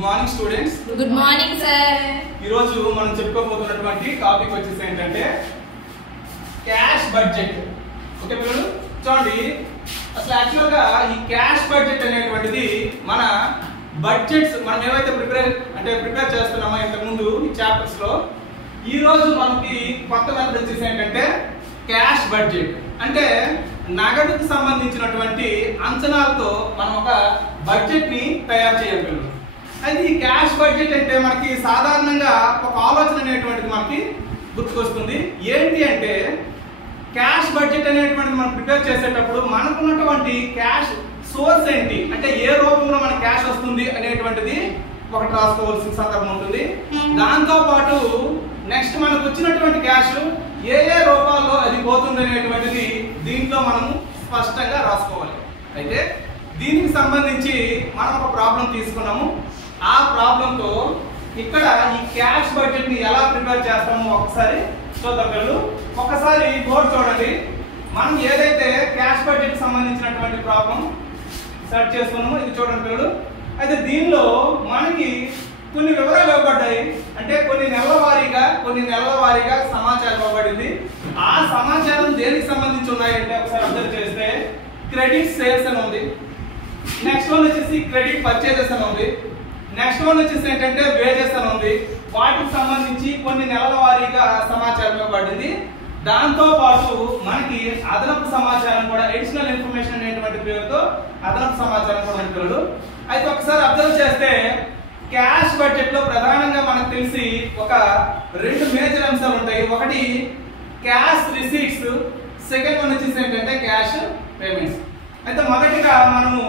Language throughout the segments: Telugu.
Good morning students. Good morning sir. ఈ రోజు మనం చెప్పుకోబోతున్నటువంటి టాపిక్ వచ్చేసి ఏంటంటే క్యాష్ బడ్జెట్. ఓకే పిల్లలు, చూడండి అసలు యాక్చువల్ గా ఈ క్యాష్ బడ్జెట్ అనేటువంటిది మన బడ్జెట్స్ మనం ఏవైతే ప్రిపేర్ చేస్తున్నామో ఇంతకు ముందు ఈ చాప్టర్స్ లో, ఈ రోజు మనకి కొత్త మెథడ్ వచ్చేసి ఏంటంటే క్యాష్ బడ్జెట్. అంటే నగదుకు సంబంధించినటువంటి అంచనాలతో మనం ఒక బడ్జెట్ ని తయారు చేయగలం. అయితే ఈ క్యాష్ బడ్జెట్ అంటే మనకి సాధారణంగా ఒక ఆలోచన అనేటువంటిది మనకి గుర్తుకొస్తుంది. ఏంటి అంటే క్యాష్ బడ్జెట్ అనేటువంటిది మనం ప్రిపేర్ చేసేటప్పుడు మనకున్నటువంటి క్యాష్ సోర్స్ ఏంటి, అంటే ఏ రూపంలో మన క్యాష్ వస్తుంది అనేటువంటిది ఒకటి రాసుకోవాల్సిన సందర్భం ఉంటుంది. దాంతో పాటు నెక్స్ట్ మనకు వచ్చినటువంటి క్యాష్ ఏ ఏ రూపాల్లో అది పోతుంది అనేటువంటిది దీంట్లో మనం స్పష్టంగా రాసుకోవాలి. అయితే దీనికి సంబంధించి మనం ఒక ప్రాబ్లం తీసుకున్నాము. ఆ ప్రాబ్లంతో ఇక్కడ ఈ క్యాష్ బడ్జెట్ ని ఎలా ప్రిపేర్ చేస్తామో ఒకసారి చూద్దాం పిల్లలు. ఒకసారి బోర్డు చూడండి. మనం ఏదైతే క్యాష్ బడ్జెట్ సంబంధించినటువంటి ప్రాబ్లం సెర్చ్ చేసుకున్నామో ఇది చూడండి పిల్లలు. అయితే దీనిలో మనకి కొన్ని వివరాలు ఇవ్వబడ్డాయి. అంటే కొన్ని నెలల వారీగా సమాచారం ఇవ్వబడింది. ఆ సమాచారం దేనికి సంబంధించి ఉన్నాయంటే ఒకసారి అబ్జర్వ్ చేస్తే క్రెడిట్ సేల్స్ అని ఉంది, నెక్స్ట్ వన్ వచ్చేసి క్రెడిట్ పర్చేజెస్ అని ఉంది, నెక్స్ట్ వన్ వచ్చేసి ఏంటంటే వేజెస్ అని ఉంది. వాటికి సంబంధించి కొన్ని నెలల వారీగా సమాచారం ఇవ్వబడింది. దాంతో పాటు మనకి అదనపు సమాచారం కూడా, అడిషనల్ ఇన్ఫర్మేషన్ అనేటువంటి పేరుతో అదనపు సమాచారం కూడా పిల్లలు. అయితే ఒకసారి అబ్జర్వ్ చేస్తే క్యాష్ బడ్జెట్ లో ప్రధానంగా మనకు తెలిసి ఒక రెండు మేజర్ అంశాలు ఉంటాయి. ఒకటి క్యాష్ రిసీట్స్, సెకండ్ వన్ వచ్చేసి ఏంటంటే క్యాష్ పేమెంట్స్. అయితే మొదటిగా మనము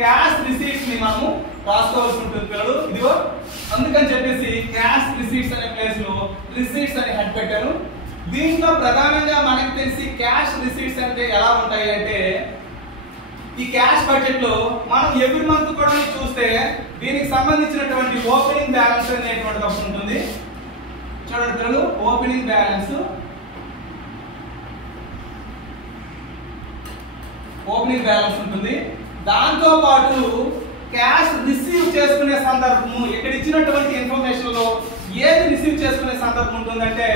క్యాష్ రిసీట్స్ ని మనము రాసుకోవాల్సి ఉంటుంది పిల్లలు. ఇదిగో అందుకని చెప్పేసి క్యాష్ రిసీట్స్ అనే ప్లేస్ లో రిసీట్స్ అని హెడ్ పెట్టారు. దీంట్లో ప్రధానంగా మనకు తెలిసి క్యాష్ రిసీట్స్ అంటే ఎలా ఉంటాయి అంటే, ఈ క్యాష్ బడ్జెట్ లో మనం ఎవ్రీ మంత్ కూడా చూస్తే దీనికి సంబంధించినటువంటి ఓపెనింగ్ బ్యాలెన్స్ అనేటువంటిది ఒకటి ఉంటుంది. చూడండి పిల్లలు, ఓపెనింగ్ బ్యాలెన్స్ ఉంటుంది. దాంతో పాటు క్యాష్ రిసీవ్ చేసుకునే సందర్భము, ఇక్కడ ఇచ్చినటువంటి ఇన్ఫర్మేషన్ లో ఏది రిసీవ్ చేసుకునే సందర్భం ఉంటుందంటే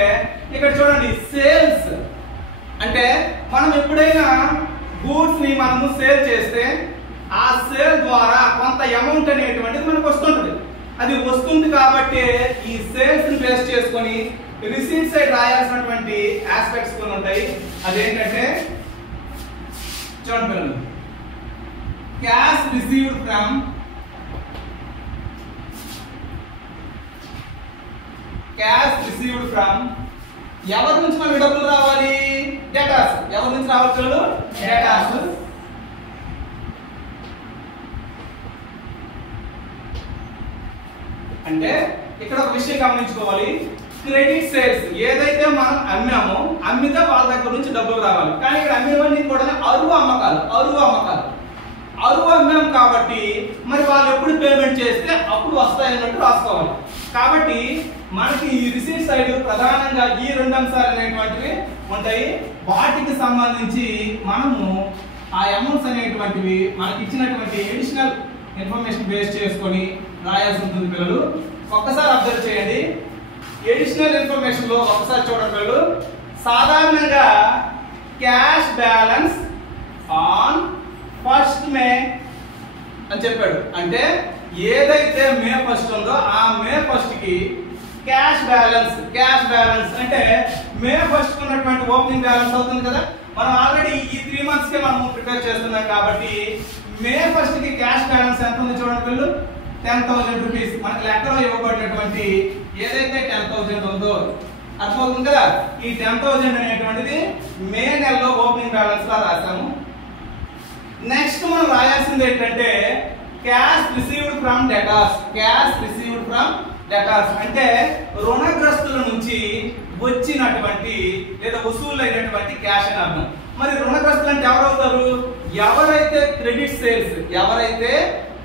ఇక్కడ చూడండి సేల్స్. అంటే మనం ఎప్పుడైనా గూడ్స్ ని మనము సేల్ చేస్తే ఆ సేల్ ద్వారా కొంత అమౌంట్ అనేటువంటిది మనకు వస్తుంటది. అది వస్తుంది కాబట్టి ఈ సేల్స్ ని బేస్ చేసుకొని రిసీట్ సైడ్ రాయాల్సినటువంటి ఆస్పెక్ట్స్ కొన్ని ఉంటాయి. అదేంటంటే చూడండి పిల్లలు, క్యాష్ రిసీవ్డ్ ఫ్రమ్ ఎవరి నుంచి మనకి డబ్బులు రావాలి? డేటాస్. ఎవరి నుంచి రావాలి పిల్లలు? డేటాస్. అంటే ఇక్కడ ఒక విషయం గమనించుకోవాలి. క్రెడిట్ సేల్స్ ఏదైతే మనం అమ్మామో, అమ్మితే వాళ్ళ దగ్గర నుంచి డబ్బులు రావాలి. కానీ ఇక్కడ అమ్మినవన్నీ కూడా అరువు అమ్మాం కాబట్టి మరి వాళ్ళు ఎప్పుడు పేమెంట్ చేస్తే అప్పుడు వస్తాయన్నట్టు రాసుకోవాలి. కాబట్టి మనకి ఈ రిసీట్ సైడ్ ప్రధానంగా ఈ రెండు అంశాలు అనేటువంటివి ఉంటాయి. వాటికి సంబంధించి మనము ఆ అమౌంట్స్ అనేటువంటివి మనకి ఇచ్చినటువంటి అడిషనల్ ఇన్ఫర్మేషన్ బేస్ చేసుకొని రాయాల్సి ఉంటుంది పిల్లలు. ఒక్కసారి అబ్జర్వ్ చేయండి. అడిషనల్ ఇన్ఫర్మేషన్ లో ఒకసారి చూడండి పిల్లలు. సాధారణంగా క్యాష్ బ్యాలెన్స్ ఆన్ 1st మే అని చెప్పాడు. అంటే ఏదైతే మే 1 ఉందో ఆ మే 1 కి క్యాష్ బ్యాలెన్స్ అంటే మే 1 ఉన్నటువంటి ఓపెనింగ్ బ్యాలెన్స్ అవుతుంది కదా. మనం ఆల్రెడీ ఈ 3 months కి మనం ప్రిపేర్ చేస్తున్నాం కాబట్టి మే 1 కి క్యాష్ బ్యాలెన్స్ ఎంత ఉంది చూడండి పిల్లలు. 10,000 రూపీస్. మనకి లెక్కలో ఇవ్వబడినటువంటి ఏదైతే 10,000 ఉందో అర్థమవుతుంది కదా. ఈ 10,000 అనేటువంటిది మే నెలలో ఓపెనింగ్ బ్యాలెన్స్ లా రాసాము. నెక్స్ట్ మనం రాయాల్సింది ఏంటంటే క్యాష్ రిసీవ్డ్ ఫ్రమ్ డెటార్స్. అంటే రుణగ్రస్తుల నుంచి వచ్చినటువంటి లేదా వసూలు అయినటువంటి క్యాష్ అని అర్థం. మరి రుణగ్రస్తులు అంటే ఎవరు అవుతారు? ఎవరైతే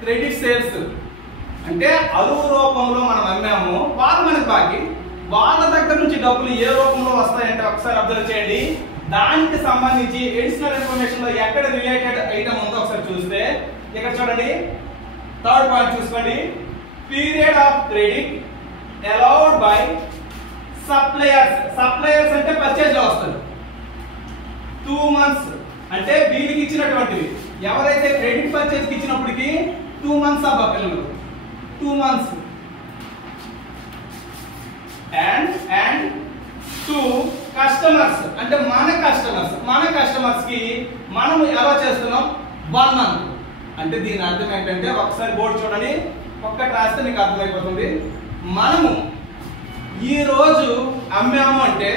క్రెడిట్ సేల్స్ అంటే అరువు రూపంలో మనం అమ్మామో వాళ్ళు మనకి బాకీ, వాళ్ళ దగ్గర నుంచి డబ్బులు ఏ రూపంలో వస్తాయంటే ఒకసారి అబ్జర్వ్ చేయండి. దానికి సంబంధించి అడిషనల్ ఇన్ఫర్మేషన్ లో ఎక్కడ రిలేటెడ్ ఐటమ్ ఉందో ఒకసారి చూస్తే ఇక్కడ చూడండి. థర్డ్ పాయింట్ చూసుకోండి. Period of credit allowed by suppliers. Suppliers అంటే పర్చేజ్ లో వస్తుంది. 2 months అంటే వీళ్ళకి ఇచ్చినటువంటివి ఎవరైతే క్రెడిట్ పర్చేజ్ కి ఇచ్చినప్పటికి 2 months అబ్బా పిల్లలు 2 months and to కస్టమర్స్ అంటే మన కస్టమర్స్ కి మనం ఎలా చేస్తున్నాం 1 month. అంటే దీని అర్థం ఏంటంటే ఒకసారి బోర్డు చూడండి, ఒక్కటి రాస్తే మీకు అర్థమైపోతుంది. మనము ఈ రోజు అమ్మాము అంటే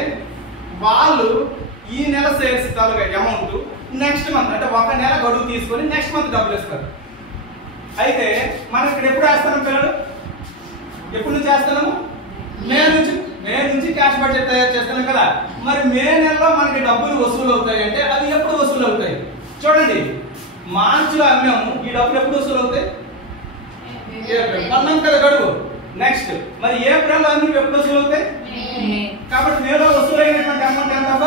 వాళ్ళు ఈ నెల సేల్స్ తాలూకా అమౌంట్ నెక్స్ట్ మంత్ అంటే ఒక నెల గడువు తీసుకొని నెక్స్ట్ మంత్ డబ్బులు ఇస్తారు. అయితే మనం ఇక్కడ ఎప్పుడు వేస్తాం పిల్లలు, ఎప్పుడు నుంచి వేస్తున్నాము? మే నుంచి క్యాష్ బడ్జెట్ తయారు చేస్తున్నాం కదా. మరి మే నెలలో మనకి డబ్బులు వసూలు అవుతాయి అంటే అవి ఎప్పుడు వసూలు అవుతాయి చూడండి. మార్చిలో అమ్మాము, ఈ డబ్బులు ఎప్పుడు వసూలు అవుతాయి? ఏప్రిల్ అన్నాం కదా గడువు. నెక్స్ట్ మరి ఏప్రిల్ అన్ని ఎప్పుడు వసూలు అవుతాయి? కాబట్టి మేలో వసూలు అయినటువంటి అమౌంట్ ఎంత?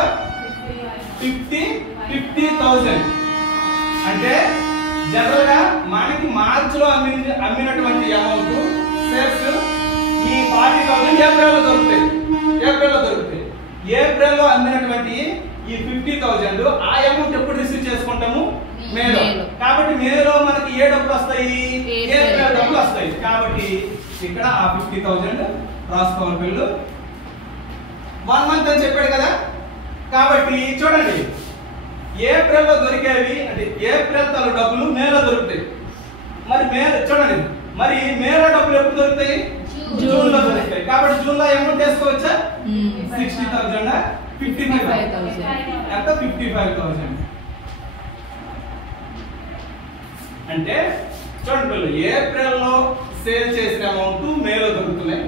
50,000. అంటే జనరల్ గా మనకి మార్చిలో అమ్మినటువంటి అమౌంట్ సేల్స్ ఈ 40,000 ఏప్రిల్లో దొరుకుతాయి. ఏప్రిల్లో అమ్మినటువంటి ఈ 50,000 ఆ అమౌంట్ ఎప్పుడు రిసీవ్ చేసుకుంటాము? మేలో. కాబట్టి మేలో మనకి ఏ డబ్బులు వస్తాయి? ఏప్రిల్ డబ్బులు వస్తాయి. కాబట్టి ఇక్కడ ఆ 50,000 రాసుకోవాలి పిల్లలు. 1 month అని చెప్పాడు కదా. కాబట్టి చూడండి ఏప్రిల్లో దొరికేవి అంటే ఏప్రిల్ తల డబ్బులు మేలో దొరుకుతాయి. మరి చూడండి మరి మేలో డబ్బులు ఎప్పుడు దొరుకుతాయి? జూన్ లో దొరుకుతాయి. కాబట్టి జూన్ లో అమౌంట్ వేసుకోవచ్చా? 60,000 55,000 ఎంత? 55,000. అంటే చూడండి పిల్లలు ఏప్రిల్లో సేల్ చేసిన అమౌంట్ మేలో దొరుకుతున్నాయి,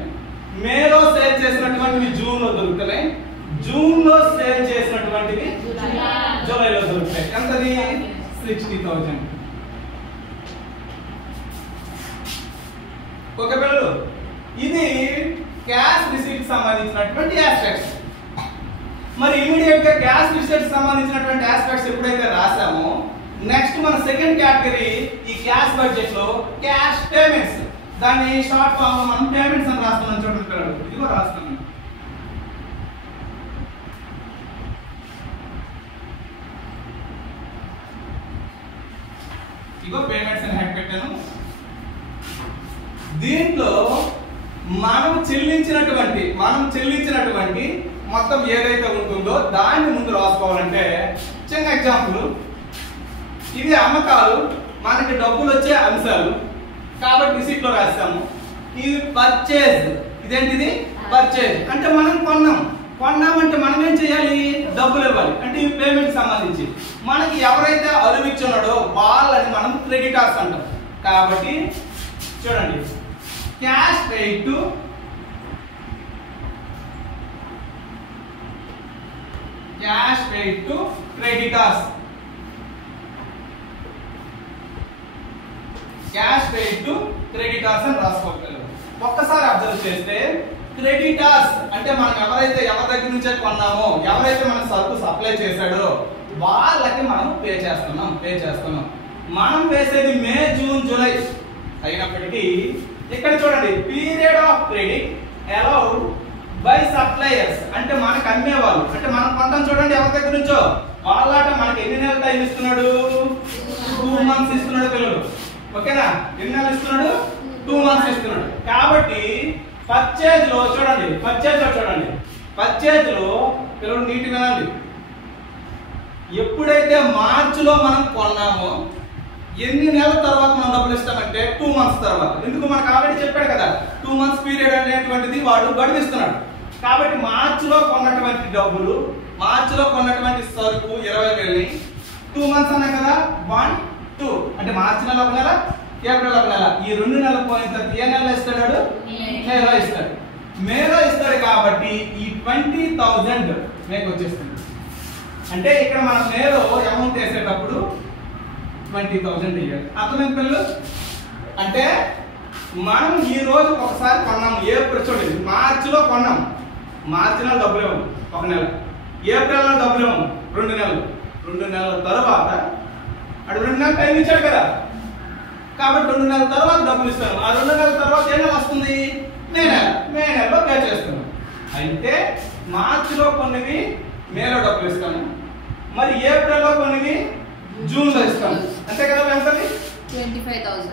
మేలో సేల్ చేసినటువంటివి జూన్ లో దొరుకుతున్నాయి, జూన్ లో సేల్ చేసినటువంటివి జూలైలో దొరుకుతాయి. ఎంతది? 60,000. ఓకే పిల్లలు, ఇది క్యాష్ రిసీట్ సంబంధించినటువంటి ఆస్పెక్ట్స్. మరి ఇమిడియట్ గా క్యాష్ రిసీట్ సంబంధించినటువంటి ఆస్పెక్ట్స్ ఎప్పుడైతే రాసామో నెక్స్ట్ మన సెకండ్ కేటగిరీ ఈ క్యాష్ బడ్జెట్ లో క్యాష్ పేమెంట్స్. దాన్ని షార్ట్ ఫామ్ లో మనం పేమెంట్స్ అని రాస్తున్నాం చూడండి పిల్లలు. ఇదిగో రాస్తున్నాం. ఇదిగో పేమెంట్స్ అని హ్యాక్ పెట్టాను. దీంట్లో మనం చెల్లించినటువంటి మొత్తం ఏదైతే ఉంటుందో దాన్ని ముందు రాసుకోవాలంటే చిన్న ఎగ్జాంపుల్, ఇది అమ్మకాలు మనకి డబ్బులు వచ్చే అంశాలు కాబట్టి రిసీట్ లో రాస్తాము. ఇది పర్చేజ్, ఇదేంటిది? పర్చేజ్ అంటే మనం కొన్నామంటే మనం ఏం చేయాలి? డబ్బులు ఇవ్వాలి. అంటే ఈ పేమెంట్ సంబంధించి మనకి ఎవరైతే అరువిచ్చున్నాడో వాళ్ళని మనం క్రెడిటార్స్ అంటాం. కాబట్టి చూడండి cash paid to creditors. Cash paid to creditors అని రాసుకోగలరు. ఒక్కసారి అబ్జర్వ్ చేస్తే క్రెడిటార్స్ అంటే మనం ఎవరి దగ్గర నుంచే కొన్నామో, ఎవరైతే మన సరుకు సప్లై చేశాడో వాళ్ళకి మనం పే చేస్తున్నాం. మనం వేసేది మే, జూన్, జూలై అయినప్పటికీ ఇక్కడ చూడండి period of credit allowed by suppliers అంటే మనకు అమ్మేవాళ్ళు అంటే మనం కొంటాం చూడండి ఎవరి దగ్గర నుంచో వాళ్ళట మనకి ఎన్ని నెలలు టైం ఇస్తున్నాడు? 2 months ఇస్తున్నాడు పిల్లలు. ఓకేనా? ఎన్ని నెలలు ఇస్తున్నాడు? 2 months ఇస్తున్నాడు. కాబట్టి పర్చేజ్ లో చూడండి పిల్లలు నీటి వినాలి. ఎప్పుడైతే మార్చిలో మనం కొన్నామో ఎన్ని నెలల తర్వాత మనం డబ్బులు ఇస్తామంటే 2 months తర్వాత. ఎందుకు? మనకు ఆల్రెడీ చెప్పాడు కదా 2 months పీరియడ్ అనేటువంటిది వాడు గడువిస్తున్నాడు. కాబట్టి మార్చిలో కొన్నటువంటి డబ్బులు, మార్చిలో కొన్నటువంటి సరుకు 20,000 2 months అన్నా కదా 1, 2 అంటే మార్చి నెల ఒక నెల, ఏప్రిల్ ఒక నెల. ఈ 2 నెలలు పోయిన తర్వాత ఏ నెలలో ఇస్తాడు? మేలో ఇస్తాడు. కాబట్టి ఈ 20,000 మేకు వచ్చేస్తుంది. అంటే ఇక్కడ మనం మేలో అమౌంట్ వేసేటప్పుడు 20,000 ఇవ్వాలి. అర్థమైంది పిల్లలు? అంటే మనం ఈ రోజు ఒకసారి కొన్నాము. ఏప్రిల్ చూడండి మార్చిలో కొన్నాం, మార్చి నెల డబ్బులు ఇవ్వము 1 నెల, ఏప్రిల్ నెల డబ్బులు ఇవ్వము 2 నెలలు. 2 నెలల తర్వాత అటు 2 నెలలు టైం ఇచ్చాడు కదా. కాబట్టి 2 నెలల తర్వాత డబ్బులు ఇస్తాను. ఆ 2 నెలల తర్వాత ఏ నెల వస్తుంది? మే నెలలో పే చేస్తాను. అయితే మార్చిలో కొన్నివి మేలో డబ్బులు ఇస్తాను, మరి ఏప్రిల్లో కొన్నివి జూన్లో ఇస్తాను. అంతే కదా? ఎంతది? 25,000.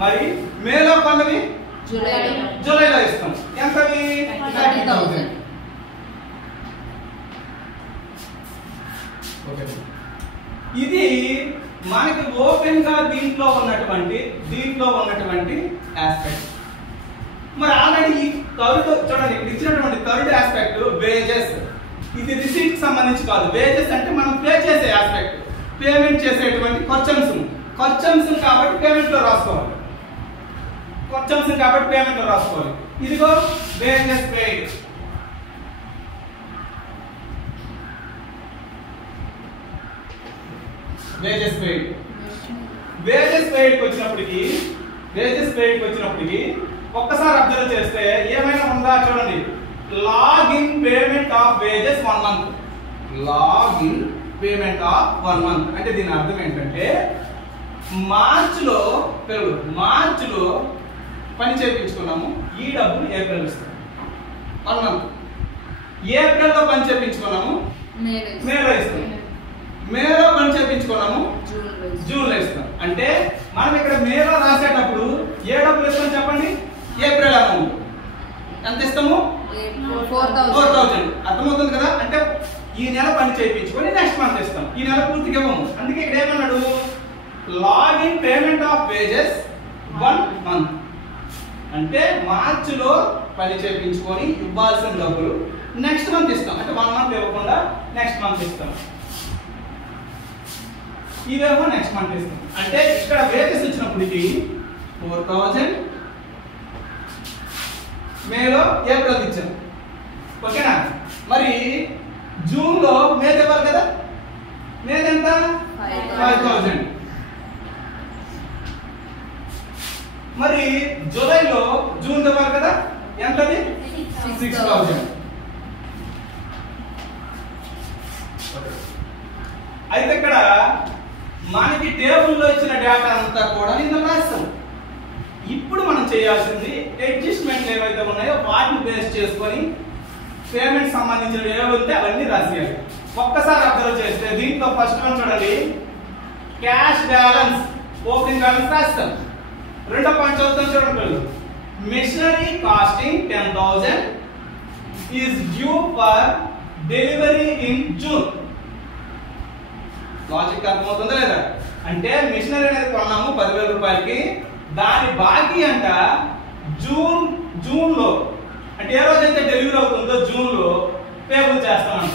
మరి మేలో కొన్నవి జూలైలో ఇస్తాం. ఎంతవి? 30,000. ఇది మనకి ఓపెన్ గా దీంట్లో ఉన్నటువంటి ఆస్పెక్ట్. మరి ఆల్రెడీ ఈ థర్డ్ చూడండి, ఇక్కడ ఇచ్చినటువంటి థర్డ్ ఆస్పెక్ట్ వేజెస్. ఇది రిసీట్ సంబంధించి కాదు. వేజెస్ అంటే మనం పే చేసే ఆస్పెక్ట్, పేమెంట్ చేసేటువంటి ఖర్చంశం కాబట్టి పేమెంట్ లో రాసుకోవాలి. ఇదిగో వేజెస్ పెయిడ్. వేజెస్ పెయిడ్ వచ్చినప్పటికి ఒక్కసారి అబ్జర్వ్ చేస్తే ఏమైనా ఉందా చూడండి. Login payment of wages 1 month. Login payment of 1 month అంటే దీని అర్థం ఏంటంటే మార్చిలో పని చేయించుకున్నాము, ఈ డబ్బులు ఏప్రిల్ ఇస్తాం. 1 month. ఏప్రిల్లో పని చేయించుకున్నాము, మేలో ఇస్తాం. మేలో పని చేయించుకున్నాము, జూన్లో ఇస్తాం. అంటే మనం ఇక్కడ మేలో రాసేటప్పుడు ఏ డబ్బులు ఇస్తాం చెప్పండి? ఏప్రిల్ అమౌంట్ ఎంత ఇస్తాము? 4,000. అర్థమవుతుంది కదా? అంటే ఈ నెల పని చేయించుకొని నెక్స్ట్ మంత్ ఇస్తాం. ఈ నెల పూర్తిగా ఇవ్వము. అందుకే ఇక్కడ ఏమన్నాడు? Login payment of wages 1 month. అంటే మార్చిలో పని చేయించుకొని ఇవ్వాల్సిన డబ్బులు నెక్స్ట్ మంత్ ఇస్తాం. అంటే 1 month ఇవ్వకుండా నెక్స్ట్ మంత్ ఇస్తాం. ఇవేమో నెక్స్ట్ మంత్ ఇస్తాం. అంటే ఇక్కడ వేజెస్ వచ్చినప్పటికి 4,000 మేలో ఏప్రిల్ ఇచ్చాం. ఓకేనా? మరి జూన్లో మే ఇవ్వాలి కదా? మే ఎంత? 5,000. మరి జూలైలో జూన్ ఇవ్వాలి కదా? ఎంతది? 6,000. అయితే ఇక్కడ మనకి టేబుల్లో ఇచ్చిన డేటా అంతా కూడా నిన్న రాస్తాం. ఇప్పుడు మనం చేయాల్సింది అడ్జస్ట్మెంట్లు ఏవైతే ఉన్నాయో వాటిని బేస్ చేసుకొని పేమెంట్ సంబంధించిన ఏవైతే అవన్నీ రాసేయాలి. ఒక్కసారి అబ్జర్వ్ చేస్తే దీంట్లో ఫస్ట్ వన్ చూడండి, క్యాష్ బ్యాలెన్స్, ఓపెనింగ్ బ్యాలెన్స్ రాస్తాం. రెండో పాయింట్ చదువుతాం చూడండి. Machinery costing 10,000 is due for delivery in June. Logic అర్థమవుతుందా లేదా? అంటే మిషనరీ అనేది కొన్నాము 10,000 రూపాయలకి, దాని బాకీ అంట జూన్లో, అంటే ఏ రోజైతే డెలివరీ అవుతుందో జూన్లో పేబుల్ చేస్తామంట.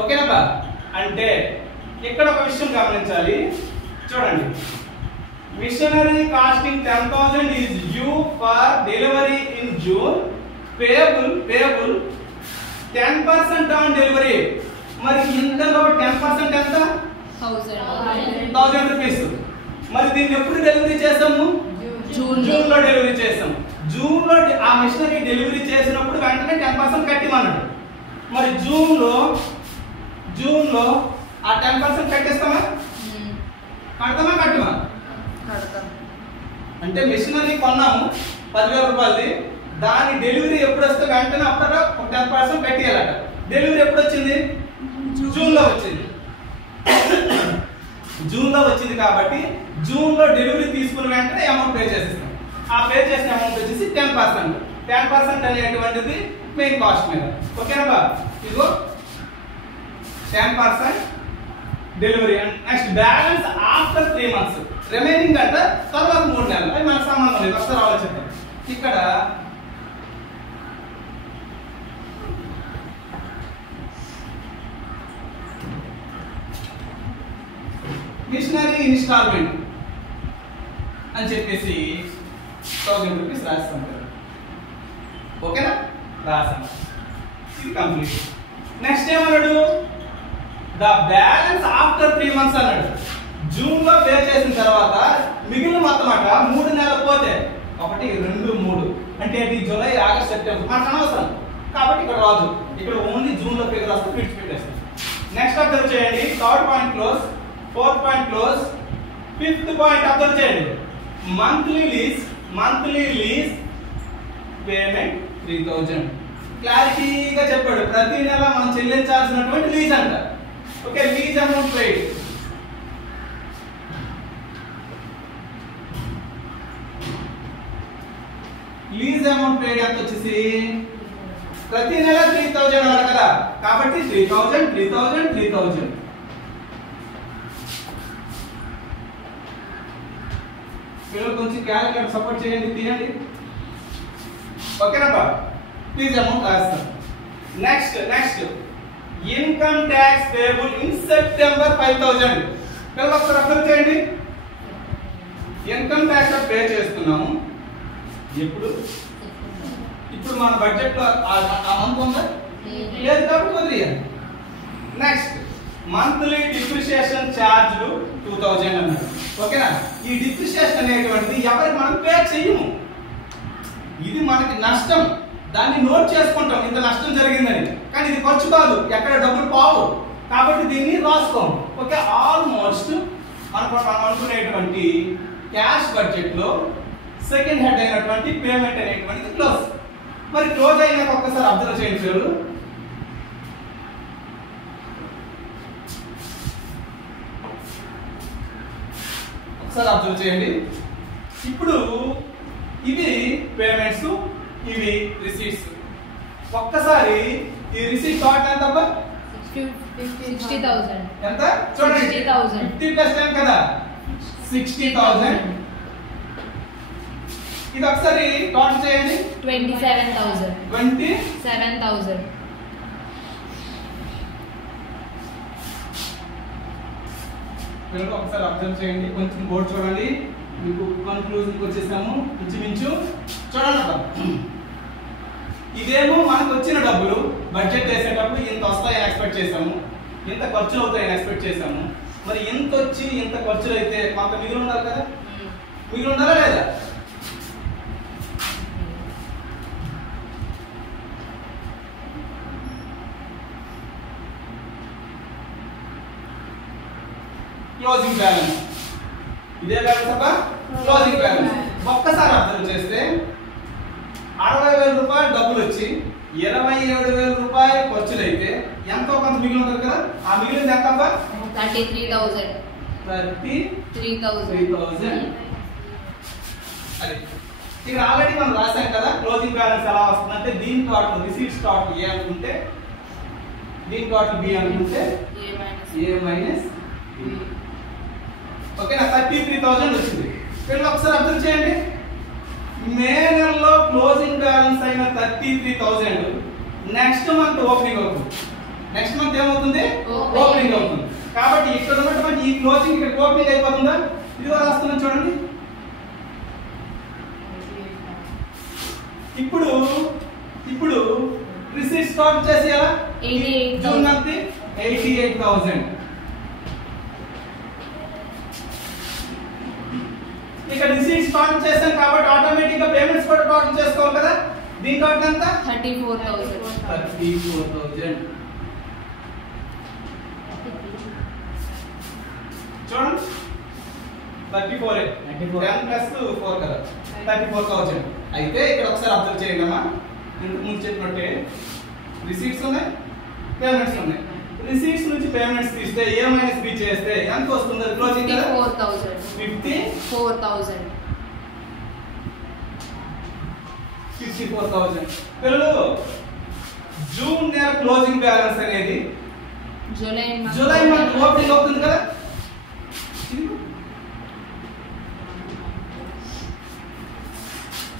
ఓకేనా? అంటే ఇక్కడ ఒక విషయం గమనించాలి చూడండి. Machinery costing 10,000 is due for delivery in June, payable 10% on delivery. మరి ఇందులో 10% ఎంత? 1,000 రూపీస్. మరి దీన్ని ఎప్పుడు డెలివరీ చేసాము? జూన్లో డెలివరీ చేసాము. జూన్లో ఆ మిషనరీ డెలివరీ చేసినప్పుడు వెంటనే 10% కట్టిమన్నాడు. మరి జూన్లో ఆ 10% కట్టిస్తామా? కట్టమా? అంటే మిషనరీ కొన్నాము 10,000 రూపాయలది, దాని డెలివరీ ఎప్పుడు వస్తే వెంటనే అప్పుడు 10% కట్టియాలట. డెలివరీ ఎప్పుడు వచ్చింది? జూన్లో వచ్చింది. కాబట్టి జూన్లో డెలివరీ తీసుకున్న వెంటనే అమౌంట్ పే చేసేస్తాం. ఆ పే చేసిన అమౌంట్ వచ్చేసి 10% అనేటువంటిది మెయిన్ కాస్ట్ మీద. ఓకేనా? ఇదిగో 10% delivery. Next balance after 3 months, remaining అంట తర్వాత 3 నెలలు. అది మనకు సంబంధం లేదు, ఒకసారి ఆలోచిద్దాం. ఇక్కడ మిషనరీ ఇన్స్టాల్మెంట్ అని చెప్పేసి 1,000 రూపీస్ రాస్తాం. ఓకేనా? రాసాం. ఇది కంప్లీట్. నెక్స్ట్ ఏమన్నాడు? ద బ్యాలెన్స్ ఆఫ్టర్ 3 months అన్నాడు. జూన్లో పే చేసిన తర్వాత మిగిలిన మొత్తం అట 3 నెలలు పోతే 1, 2, 3 అంటే ఇది జూలై, ఆగస్ట్, సెప్టెంబర్ మనకు అనవసరం. కాబట్టి ఇక్కడ రాదు, ఇక్కడ ఓన్లీ జూన్ లో ఫిగర్ వస్తే ఫిట్స్ పెట్టేస్తాం. నెక్స్ట్ అబ్జర్వ్ చేయండి, third point close, fourth point close, fifth point observe చేయండి, మంత్లీ లీజ్ పేమెంట్ 3000. క్లారిటీగా చెప్పాడు, ప్రతి నెల మనం చెల్లించాల్సినటువంటి లీజ్ అంట. Okay, lease amount paid. Lease amount paid ఎంత వచ్చేసి ప్రతి నెల 3000 అన్నారు కదా, కాబట్టి 3000 3000 3000. పిల్లలు కొంచెం క్యాలిక్యులేటర్ సపోర్ట్ చేయండి, తీయండి. ఓకేనా? ప్లీజ్ అమౌంట్ రాస్తాం. Next income tax payable in September 5000. పిల్లలు ఒకసారి అబ్జర్వ్ చేయండి, ఇన్కమ్ ట్యాక్స్ పే చేస్తున్నాము ఎప్పుడు? ఇప్పుడు మన బడ్జెట్ లో ఆ మంత్ ఉందా? లేదు, కాబట్టి వదిలేయాలి. నెక్స్ట్ మంత్లీ డిప్రిసియేషన్ ఛార్జ్లు 2000 అన్నారు. ఓకేనా? ఈ డిప్రిసియేషన్ అనేటువంటిది ఎవరికి మనం పే చేయము, ఇది మనకి నష్టం. దాన్ని నోట్ చేసుకుంటాం, ఇంత నష్టం జరిగిందని, కానీ ఇది ఖర్చు కాదు, ఎక్కడ డబ్బులు పావు, కాబట్టి దీన్ని రాసుకోము. ఓకే, ఆల్మోస్ట్ మనం అనుకునేటువంటి క్యాష్ బడ్జెట్ లో సెకండ్ హెడ్ అయినటువంటి పేమెంట్ అనేటువంటిది క్లోజ్. మరి క్లోజ్ అయినాక ఒక్కసారి అబ్జర్వ్ చేయండి పేరు, ఒకసారి అబ్జర్వ్ చేయండి. ఇప్పుడు ఇవి పేమెంట్స్, ఇవి రిసీట్స్. ఒక్కసారి ఈ రిసీట్ టోటల్ ఎంత? 60,000. ఎంత చూడండి, 60,000. 50 ప్లస్ 10 కదా, 60,000. ఇది ఒకసారి టోటల్ చేయండి, 27,000. 27,000. పిల్లలు ఒకసారి అబ్జర్వ్ చేయండి, కొంచెం బోర్డు చూడండి, మీకు కన్క్లూజన్కి వచ్చేసాము ఇంచుమించు. చూడండి అబ్బా, ఇదేమో మనకు వచ్చిన డబ్బులు, బడ్జెట్ వేసేటప్పుడు ఇంత వస్తాయని ఎక్స్పెక్ట్ చేసాము, ఇంత ఖర్చులు అవుతాయని ఎక్స్పెక్ట్ చేసాము. మరి ఇంత వచ్చి ఇంత ఖర్చులు అయితే కొంత మిగిలి ఉండాలి కదా, మిగిలి ఉండాలా లేదా? క్లోజింగ్ బ్యాలెన్స్, ఇదే బ్యాలెన్స్ అబ్బా, క్లోజింగ్ బ్యాలెన్స్. ఒక్కసారి అర్థం చేస్తే 60,000 రూపాయలు డబ్బులు వచ్చి 27,000 రూపాయలు ఖర్చులు అయితే ఎంతో కొంత మిగిలి ఉంటుంది కదా, ఆ మిగిలింది ఎంత అబ్బా? 33,000. 33,000. అది ఇక్కడ ఆల్రెడీ మనం రాసాం కదా. క్లోజింగ్ బ్యాలెన్స్ ఎలా వస్తుందంటే దీని టోటల్ రిసీట్స్ టోటల్ ఏ అనుకుంటే, దీని టోటల్ బి అనుకుంటే ఏ మైనస్ బి. ఓకేనా? 33,000 వచ్చింది. వీళ్ళు ఒకసారి అర్థం చేయండి, మే నెలలో క్లోజింగ్ బ్యాలెన్స్ అయిన 33,000 నెక్స్ట్ మంత్ ఓపెనింగ్ అవుతుంది. నెక్స్ట్ మంత్ ఏమవుతుంది? ఓపెనింగ్ అవుతుంది. కాబట్టి ఇక్కడ ఉన్నటువంటి ఈ క్లోజింగ్ ఇక్కడ ఓపెనింగ్ అయిపోతుందా? ఇదిగో రాస్తున్నాను చూడండి. ఇప్పుడు రిసీట్స్ స్టార్ట్ చేసేయాలా? 88,000. June month 88,000. ఇక్కడ రిసీట్స్ స్టార్ట్ చేసాం కాబట్టి ఆటోమేటిక్ గా పేమెంట్స్ కూడా స్టార్ట్ చేసుకోవాలి కదా. దీని టోటల్ ఎంత? 34,000. 34,000. చూడండి 34 10 ప్లస్ 4 కదా, 34,000. అయితే ఇక్కడ ఒకసారి అబ్జర్వ్ చేయండి అమ్మా, ఇంతకు ముందు చెప్పినట్టే రిసీట్స్ ఉన్నాయి, పేమెంట్స్ ఉన్నాయి. రిసీట్స్ నుంచి పేమెంట్స్ తీస్తే ఏ మైనస్ బి చేస్తే ఎంత వస్తుంది? క్లోజింగ్ కదా 54,000. 54,000. పిల్లలు జూన్ నెల క్లోజింగ్ బ్యాలెన్స్ అనేది జూలై మంత్ ఓపెనింగ్ అవుతుంది కదా.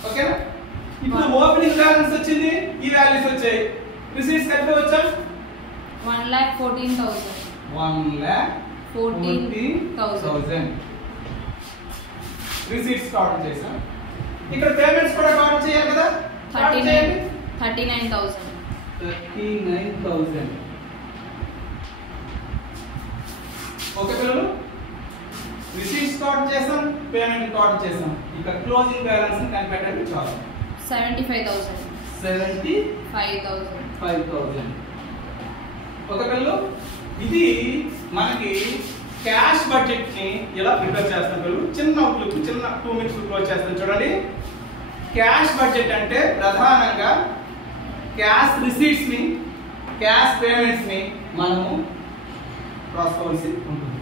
ఓకేనా? ఇప్పుడు ఓపెనింగ్ బ్యాలెన్స్ వచ్చింది, ఈ వాల్యూస్ వచ్చాయి, రిసీట్స్ కలిపి వచ్చా 1,14,000. 1,14,000 రిసీట్స్ స్టార్ట్ చేసాం. ఇక్కడ పేమెంట్స్ కూడా స్టార్ట్ చేయాలి కదా. 39,000. 39,000. ఓకే పిల్లలు, రిసీట్స్ స్టార్ట్ చేసాం, పేమెంట్ స్టార్ట్ చేసాం. ఇక క్లోజింగ్ బ్యాలెన్స్ కనిపెట్టండి చాలు. 75,000. 75,000. ఓకే పిల్లలు, ఇది మనకి క్యాష్ బడ్జెట్ ని ఎలా ప్రిపేర్ చేస్తాం పిల్లలు. చిన్న 2 minutes క్లోజ్ చేస్తాం చూడండి. క్యాష్ బడ్జెట్ అంటే ప్రధానంగా క్యాష్ రిసీట్స్ ని, క్యాష్ పేమెంట్స్ ని మనము రాసుకోవాల్సి ఉంటుంది.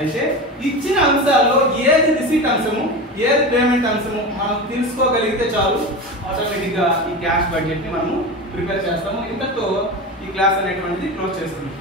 అయితే ఇచ్చిన అంశాల్లో ఏది రిసీట్ అంశము, ఏది పేమెంట్ అంశము మనం తెలుసుకోగలిగితే చాలు, ఆటోమేటిక్ గా ఈ క్యాష్ బడ్జెట్ ని మనము ప్రిపేర్ చేస్తాము. ఇంతతో ఈ క్లాస్ అనేటువంటిది క్లోజ్ చేస్తున్నాం.